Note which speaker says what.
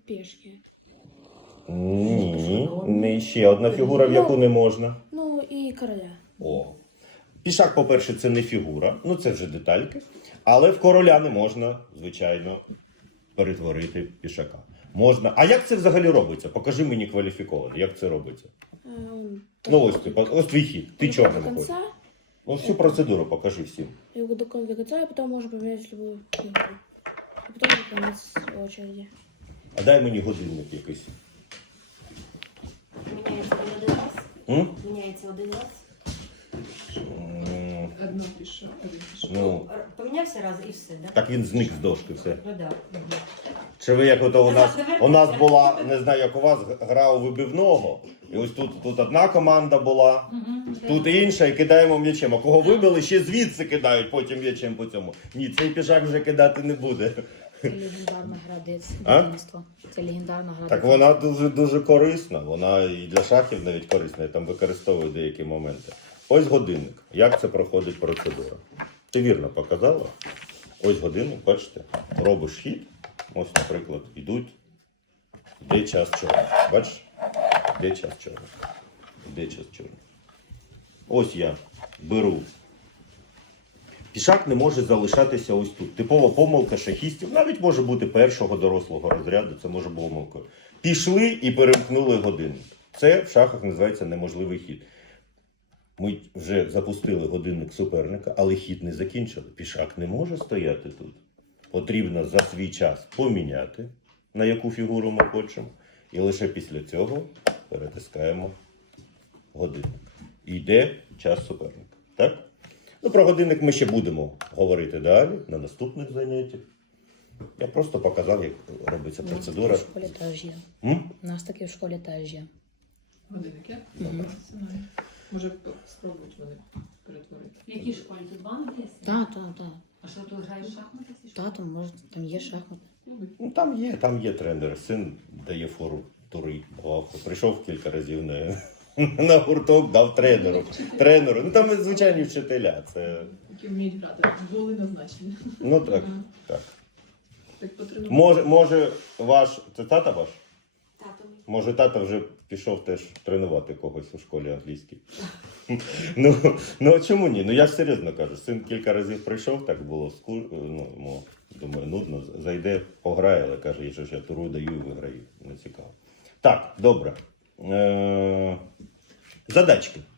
Speaker 1: пішки.
Speaker 2: Ні, не ще одна фігура, в яку не можна.
Speaker 1: Ну і короля.
Speaker 2: О. Пішак, по-перше, це не фігура, ну це вже детальки. Але в короля не можна, звичайно, перетворити пішака. Можна. А як це взагалі робиться? Покажи мені кваліфіковано, як це робиться. Ну ось твій хід. Ти чорним ходиш. Ну всю процедуру покажи всім.
Speaker 1: Я до конца, а потом можно поменять любую фигуру. А потом уже конец очереди.
Speaker 2: А дай мені годинник якийсь.
Speaker 3: Міняється один раз. Міняється один раз.
Speaker 4: Одно пішов, один пішов.
Speaker 2: Ну,
Speaker 3: Помінявся раз і все, так?
Speaker 2: так він зник з дошки, все.
Speaker 3: Ну так.
Speaker 2: Чи ви як ото у нас була, не знаю як у вас, гра у вибивного. І ось тут одна команда була, тут інша, і кидаємо м'ячем. А кого вибили, ще звідси кидають потім м'ячем по цьому. Ні, цей пішак вже кидати не буде.
Speaker 5: Це легендарна гра
Speaker 2: А?
Speaker 5: дитинства. Це легендарна гра
Speaker 2: Так
Speaker 5: дитинства.
Speaker 2: вона дуже корисна, вона і для шахів навіть корисна, я там використовую деякі моменти. Ось годинник. Як це проходить процедура? Ти вірно показала? Ось годинник, бачите, робиш хід. Ось, наприклад, йде час чорний. Бачиш? Йде час чорний. Йде час чорний. Ось я беру. Пішак не може залишатися ось тут. Типова помилка шахістів, навіть може бути першого дорослого розряду, це може бути помилкою. Пішли і перемкнули годинник. Це в шахах називається неможливий хід. Ми вже запустили годинник суперника, але хід не закінчили. Пішак не може стояти тут. Потрібно за свій час поміняти, на яку фігуру ми хочемо. І лише після цього перетискаємо годинник. І йде час суперника. Так? Ну, про годинник ми ще будемо говорити далі, на наступних заняттях. Я просто показав, як робиться процедура.
Speaker 5: В школі теж є. У нас таки в школі теж є.
Speaker 4: Годинник є? Може спробують вони перетворити.
Speaker 3: В якій школі? Тут банк є?
Speaker 5: Так.
Speaker 3: А що, тут граєш в шахмати?
Speaker 5: Татом, може, там є шахмати.
Speaker 2: Ну, там є тренер. Син дає фору тури. Прийшов кілька разів на гурток, дав тренеру. Ну там звичайні вчителя. Це...
Speaker 4: Які вміють грати. Голи назначені.
Speaker 2: Ну так.
Speaker 4: Так потренувати.
Speaker 2: Може ваш... Це тата ваш?
Speaker 3: Тато.
Speaker 2: Може тата вже пішов теж тренувати когось у школі англійській. Ну чому ні? Ну я ж серйозно кажу. Син кілька разів прийшов, так було йому, думаю, нудно. Зайде, пограє, але каже, я туру даю і виграю. Не цікаво. Так, добре. Задачки.